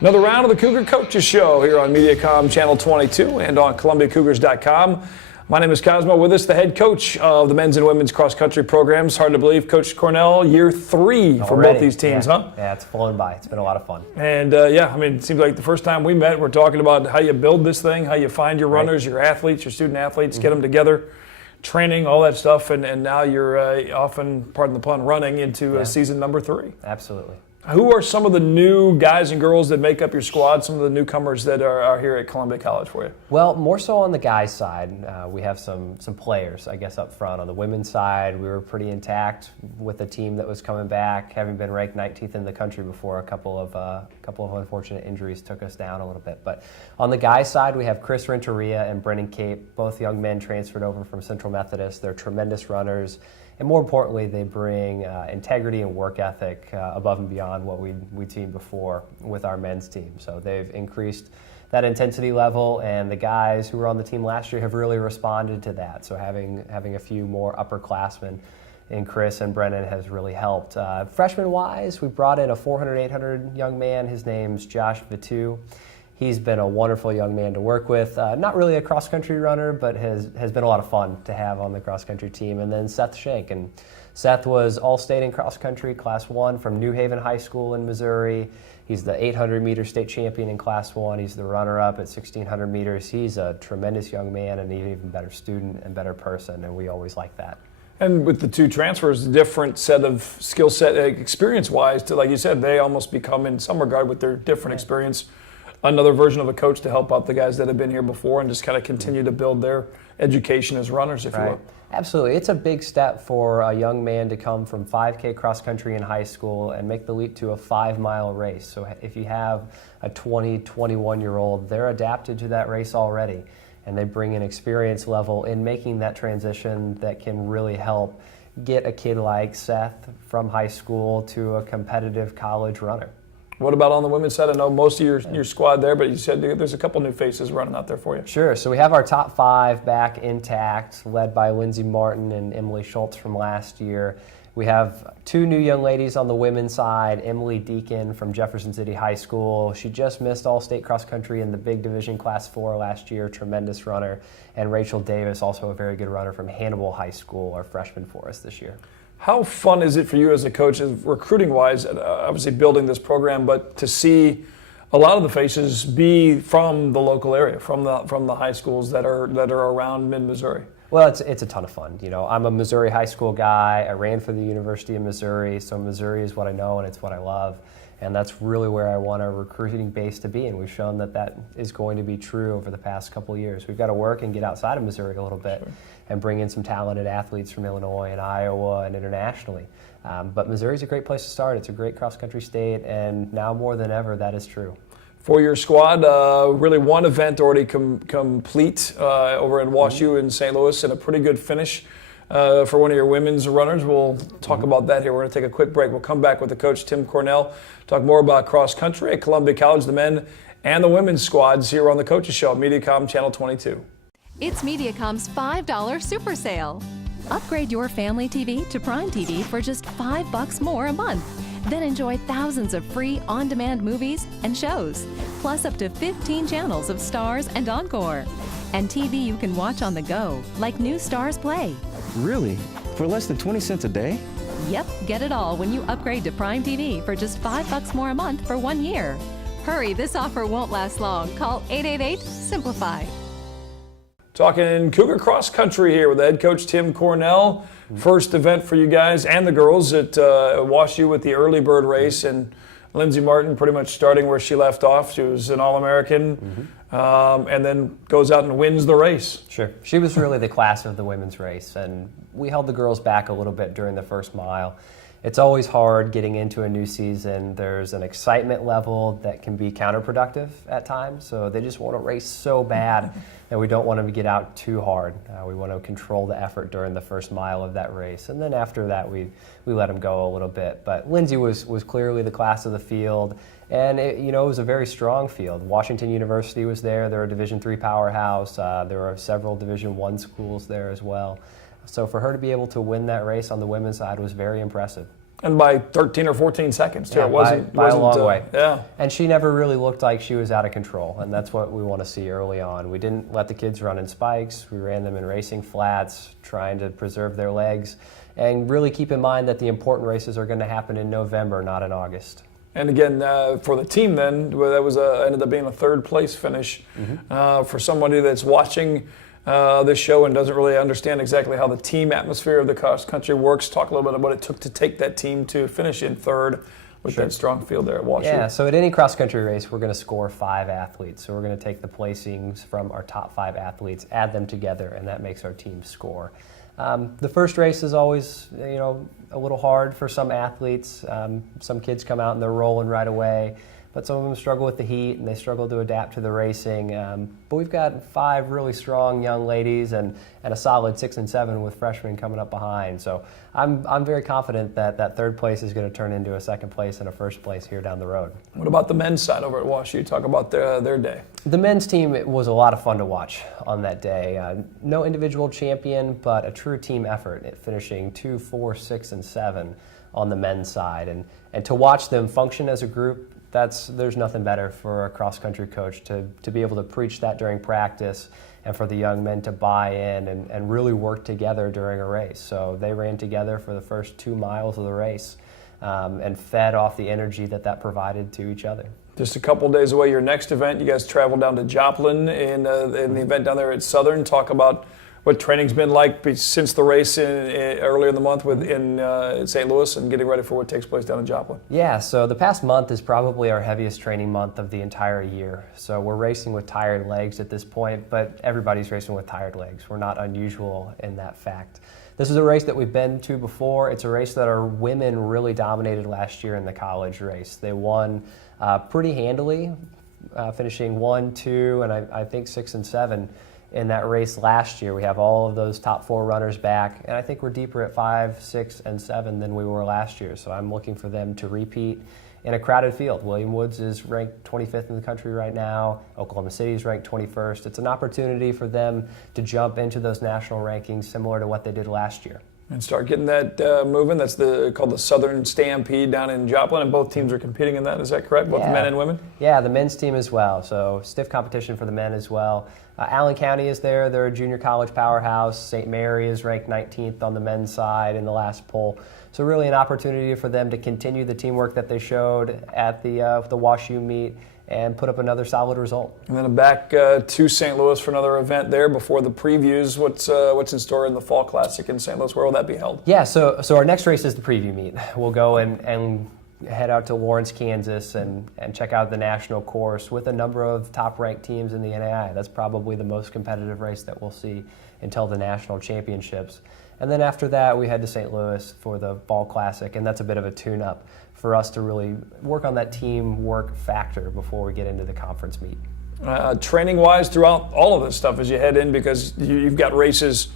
Another round of the Cougar Coaches Show here on Mediacom Channel 22 and on ColumbiaCougars.com. My name is Cosmo. With us, the head coach of the men's and women's cross-country programs. Hard to believe, Coach Cornell, year 3 for both these teams, huh? Yeah, it's flown by. It's been a lot of fun. And it seems like the first time we met, we're talking about how you build this thing, how you find your runners, your athletes, your student athletes, get them together, training, all that stuff, and now you're often, pardon the pun, running into season number 3. Absolutely. Who are some of the new guys and girls that make up your squad, some of the newcomers that are here at Columbia College for you? Well, more so on the guys' side. We have some players, I guess, up front. On the women's side, we were pretty intact with a team that was coming back, having been ranked 19th in the country before a couple of unfortunate injuries took us down a little bit. But on the guys' side, we have Chris Renteria and Brennan Cape, both young men transferred over from Central Methodist. They're tremendous runners. And more importantly, they bring integrity and work ethic above and beyond what we'd seen before with our men's team. So they've increased that intensity level, and the guys who were on the team last year have really responded to that. So having a few more upperclassmen in Chris and Brennan has really helped. Freshman-wise, we brought in a 400, 800 young man. His name's Josh Vitu. He's been a wonderful young man to work with. Not really a cross-country runner, but has been a lot of fun to have on the cross-country team. And then Seth Shank. And Seth was all-state in cross-country, Class 1 from New Haven High School in Missouri. He's the 800-meter state champion in Class 1. He's the runner-up at 1,600 meters. He's a tremendous young man and an even better student and better person, and we always like that. And with the two transfers, different set of skill set, experience-wise, like you said, they almost become, in some regard, with their different experience, another version of a coach to help out the guys that have been here before and just kind of continue to build their education as runners, if you will. Absolutely. It's a big step for a young man to come from 5K cross country in high school and make the leap to a 5-mile race. So if you have a 20, 21-year-old, they're adapted to that race already, and they bring an experience level in making that transition that can really help get a kid like Seth from high school to a competitive college runner. What about on the women's side? I know most of your squad there, but you said there's a couple new faces running out there for you. Sure. So we have our top 5 back intact, led by Lindsay Martin and Emily Schultz from last year. We have 2 new young ladies on the women's side, Emily Deacon from Jefferson City High School. She just missed all-state cross-country in the big division Class 4 last year, tremendous runner. And Rachel Davis, also a very good runner from Hannibal High School, our freshman for us this year. How fun is it for you as a coach, recruiting-wise, obviously building this program, but to see a lot of the faces be from the local area, from the high schools that are around mid-Missouri? Well, it's a ton of fun. You know, I'm a Missouri high school guy. I ran for the University of Missouri, so Missouri is what I know and it's what I love. And that's really where I want our recruiting base to be, and we've shown that is going to be true over the past couple of years. We've got to work and get outside of Missouri a little bit and bring in some talented athletes from Illinois and Iowa and internationally. But Missouri's a great place to start. It's a great cross-country state, and now more than ever, that is true. For your squad, really one event already complete over in WashU in St. Louis, and a pretty good finish for one of your women's runners. We'll talk about that here. We're going to take a quick break. We'll come back with the coach, Tim Cornell, talk more about cross-country at Columbia College, the men and the women's squads here on the Coaches Show, Mediacom Channel 22. It's Mediacom's $5 Super Sale. Upgrade your family TV to Prime TV for just $5 more a month. Then enjoy thousands of free on-demand movies and shows, plus up to 15 channels of Stars and Encore. And TV you can watch on the go, like new Stars Play. Really? For less than 20 cents a day? Yep, get it all when you upgrade to Prime TV for just $5 more a month for 1 year. Hurry, this offer won't last long. Call 888-SIMPLIFY. Talking Cougar cross country here with head coach Tim Cornell. First event for you guys and the girls at WashU with the early bird race, and Lindsay Martin pretty much starting where she left off. She was an All-American and then goes out and wins the race. Sure. She was really the class of the women's race, and we held the girls back a little bit during the first mile. It's always hard getting into a new season. There's an excitement level that can be counterproductive at times, so they just want to race so bad that we don't want them to get out too hard. We want to control the effort during the first mile of that race, and then after that we let them go a little bit. But Lindsay was clearly the class of the field, and it was a very strong field. Washington University was there. They're a Division III powerhouse. There were several Division I schools there as well. So for her to be able to win that race on the women's side was very impressive. And by 13 or 14 seconds, too. Yeah, It wasn't by a long wasn't, way. Yeah. And she never really looked like she was out of control, and that's what we want to see early on. We didn't let the kids run in spikes. We ran them in racing flats, trying to preserve their legs, and really keep in mind that the important races are going to happen in November, not in August. And again, for the team then, that was ended up being a third place finish. For somebody that's watching this show and doesn't really understand exactly how the team atmosphere of the cross country works, talk a little bit about what it took to take that team to finish in third with that strong field there at WashU. Yeah, so at any cross country race, we're going to score 5 athletes. So we're going to take the placings from our top 5 athletes, add them together, and that makes our team score. The first race is always, a little hard for some athletes. Some kids come out and they're rolling right away, but some of them struggle with the heat and they struggle to adapt to the racing. But we've got 5 really strong young ladies and a solid 6 and 7 with freshmen coming up behind. So I'm very confident that third place is going to turn into a second place and a first place here down the road. What about the men's side over at WashU? Talk about their day. The men's team was a lot of fun to watch on that day. No individual champion, but a true team effort, finishing 2, 4, 6, and 7 on the men's side. And to watch them function as a group, there's nothing better for a cross-country coach to be able to preach that during practice and for the young men to buy in and really work together during a race. So they ran together for the first 2 miles of the race and fed off the energy that provided to each other. Just a couple days away, your next event, you guys travel down to Joplin in the event down there at Southern. Talk about what training's been like since the race earlier in the month in St. Louis and getting ready for what takes place down in Joplin. Yeah, so the past month is probably our heaviest training month of the entire year. So we're racing with tired legs at this point, but everybody's racing with tired legs. We're not unusual in that fact. This is a race that we've been to before. It's a race that our women really dominated last year in the college race. They won pretty handily, finishing 1, 2, and I think 6 and 7 in that race last year. We have all of those top 4 runners back, and I think we're deeper at 5, 6, and 7 than we were last year. So I'm looking for them to repeat in a crowded field. William Woods is ranked 25th in the country right now. Oklahoma City is ranked 21st. It's an opportunity for them to jump into those national rankings similar to what they did last year. And start getting that moving. That's called the Southern Stampede down in Joplin, and both teams are competing in that. Is that correct? Both men and women? Yeah, the men's team as well. So stiff competition for the men as well. Allen County is there. They're a junior college powerhouse. St. Mary is ranked 19th on the men's side in the last poll. So really an opportunity for them to continue the teamwork that they showed at the WashU meet and put up another solid result. And then back to St. Louis for another event there before the previews. What's in store in the Fall Classic in St. Louis? Where will that be held? Yeah, so our next race is the preview meet. We'll go and head out to Lawrence, Kansas and check out the national course with a number of top-ranked teams in the NAI. That's probably the most competitive race that we'll see until the national championships. And then after that, we head to St. Louis for the Fall Classic, and that's a bit of a tune-up for us to really work on that teamwork factor before we get into the conference meet. Training-wise, throughout all of this stuff as you head in, because you've got races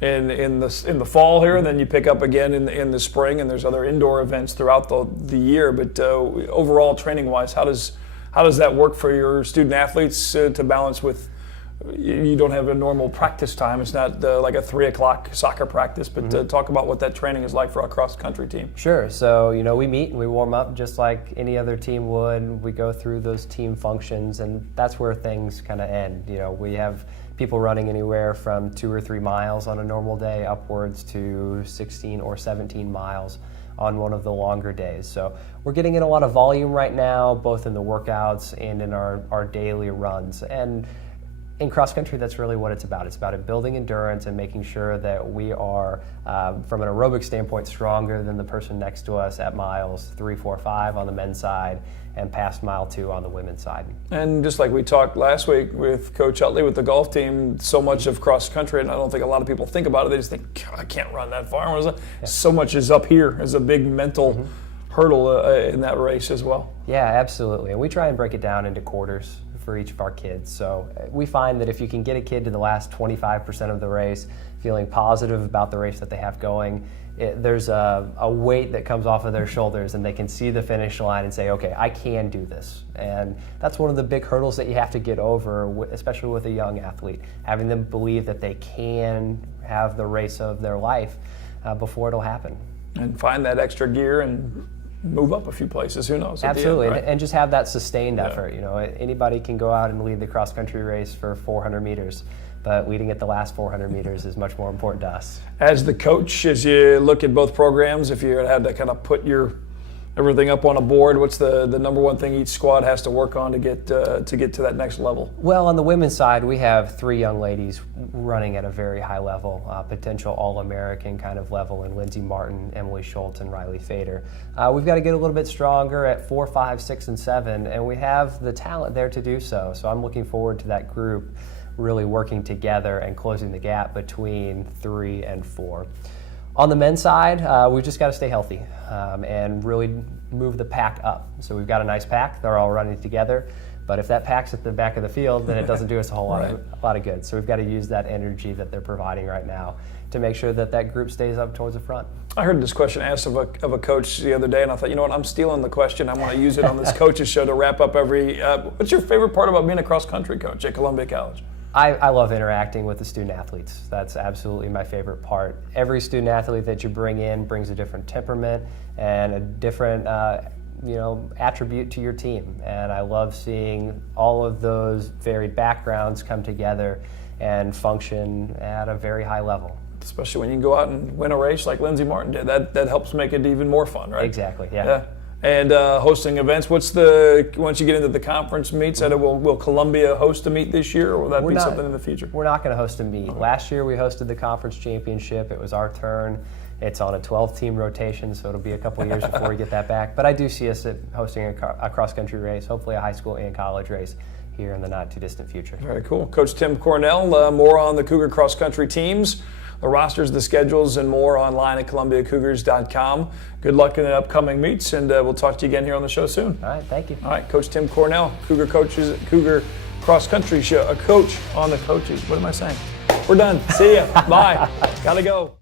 in the fall here, and then you pick up again in the spring, and there's other indoor events throughout the year. But overall, training-wise, how does that work for your student athletes to balance with? You don't have a normal practice time. It's not like a 3 o'clock soccer practice, but talk about what that training is like for a cross-country team. Sure. So, we meet and we warm up just like any other team would. We go through those team functions, and that's where things kind of end. We have people running anywhere from 2 or 3 miles on a normal day upwards to 16 or 17 miles on one of the longer days. So we're getting in a lot of volume right now, both in the workouts and in our daily runs. And in cross country, that's really what it's about. It's about building endurance and making sure that we are, from an aerobic standpoint, stronger than the person next to us at miles 3, 4, 5 on the men's side and past mile 2 on the women's side. And just like we talked last week with Coach Utley with the golf team, so much of cross country, and I don't think a lot of people think about it, they just think, I can't run that far. So much is up here as a big mental hurdle in that race as well. Yeah, absolutely. And we try and break it down into quarters for each of our kids. So we find that if you can get a kid to the last 25% of the race feeling positive about the race that they have going, there's a weight that comes off of their shoulders and they can see the finish line and say, okay, I can do this. And that's one of the big hurdles that you have to get over, especially with a young athlete, having them believe that they can have the race of their life before it'll happen. and find that extra gear and move up a few places. Who knows? At the end, Absolutely, right? and just have that sustained effort. You know, anybody can go out and lead the cross country race for 400 meters, but leading at the last 400 meters is much more important to us. As the coach, as you look at both programs, if you had to kind of put everything up on a board, what's the number one thing each squad has to work on to get to that next level? Well, on the women's side, we have 3 young ladies running at a very high level, potential All-American kind of level in Lindsay Martin, Emily Schultz, and Riley Fader. We've got to get a little bit stronger at 4, 5, 6, and 7, and we have the talent there to do so. So I'm looking forward to that group really working together and closing the gap between 3 and 4. On the men's side, we've just got to stay healthy and really move the pack up. So we've got a nice pack. They're all running together. But if that pack's at the back of the field, then it doesn't do us a whole lot of good. So we've got to use that energy that they're providing right now to make sure that that group stays up towards the front. I heard this question asked of a coach the other day, and I thought, you know what, I'm stealing the question. I want to use it on this coach's show to wrap up every. What's your favorite part about being a cross-country coach at Columbia College? I love interacting with the student athletes. That's absolutely my favorite part. Every student athlete that you bring in brings a different temperament and a different attribute to your team. And I love seeing all of those varied backgrounds come together and function at a very high level. Especially when you can go out and win a race like Lindsay Martin did. That helps make it even more fun, right? Exactly, yeah. And hosting events, once you get into the conference meets, will Columbia host a meet this year, or will that be something in the future? We're not going to host a meet. Last year we hosted the conference championship. It was our turn. It's on a 12-team rotation, so it'll be a couple of years before we get that back. But I do see us hosting a cross-country race, hopefully a high school and college race here in the not-too-distant future. Very cool. Coach Tim Cornell, more on the Cougar cross-country teams, the rosters, the schedules, and more online at ColumbiaCougars.com. Good luck in the upcoming meets, and we'll talk to you again here on the show soon. All right, thank you. All right, Coach Tim Cornell, Cougar cross-country show, a coach on the coaches. What am I saying? We're done. See ya. Bye. Gotta go.